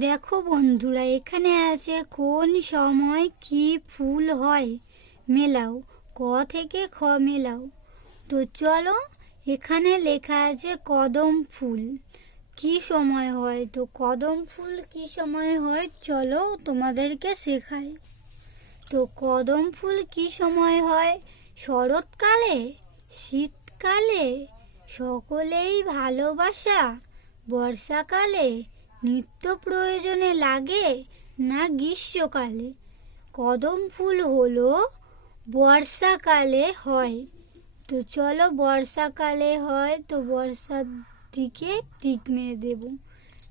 দেখো বন্ধুরা, এখানে আছে কোন সময় কি ফুল হয়? মেলাও। ক থেকে খ মেলাও। তো চলো, এখানে লেখা আছে কদম ফুল। কি সময় হয়? তো কদম ফুল কি সময় হয়? চলো তোমাদেরকে শেখাই। তো কদম ফুল কি সময় হয়? শরৎকালে? শীতকালে? সকলেই ভালোবাসা। বর্ষাকালে? নিত্য প্রয়োজনে লাগে না গ্রীষ্মকালে। কদম ফুল হলো বর্ষাকালে হয়। তো চলো বর্ষাকালে হয়, তো বর্ষার দিকে টিক মেরে দেব।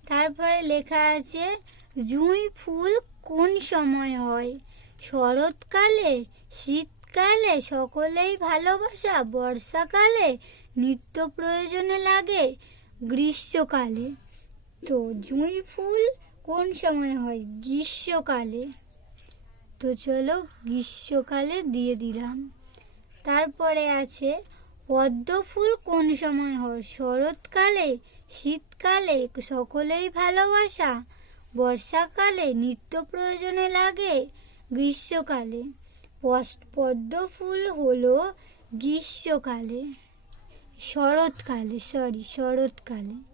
তারপরে লেখা আছে, জুঁই ফুল কোন সময় হয়? শরৎকালে, শীতকালে সকলেই ভালোবাসা, বর্ষাকালে নিত্য প্রয়োজনে লাগে, গ্রীষ্মকালে। তো জুঁই ফুল কোন সময় হয়? গ্রীষ্মকালে। তো চলো গ্রীষ্মকালে দিয়ে দিলাম। তারপরে আছে পদ্ম ফুল কোন সময় হয়? শরৎকালে, শীতকালে, সকলেই ভালোবাসা, বর্ষাকালে নিত্য প্রয়োজনে লাগে, গ্রীষ্মকালে। পদ্ম ফুল হলো গ্রীষ্মকালে, শরৎকালে সরি শরৎকালে।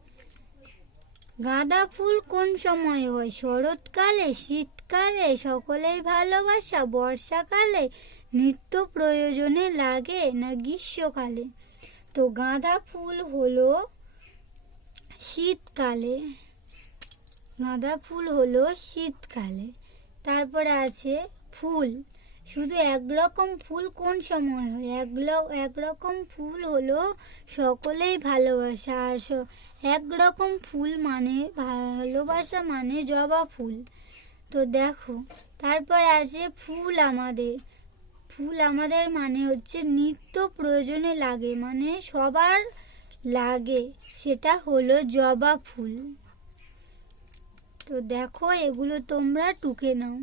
গাঁদা ফুল কোন সময় হয়? শরৎকালে, শীতকালে সকলেই ভালোবাসা, বর্ষাকালে, নিত্য প্রয়োজনে লাগে না গ্রীষ্মকালে? তো গাঁদা ফুল হলো শীতকালে। গাঁদা ফুল হলো শীতকালে। তারপরে আছে ফুল। শুধু একরকম ফুল কোন সময় হয়? একরকম ফুল হলো সকলেই ভালোবাসা। আর একরকম ফুল মানে ভালোবাসা মানে জবা ফুল। তো দেখো, তারপরে আছে ফুল আমাদের। ফুল আমাদের মানে হচ্ছে নিত্য প্রয়োজনে লাগে মানে সবার লাগে। সেটা হলো জবা ফুল। তো দেখো, এগুলো তোমরা টুকে নাও।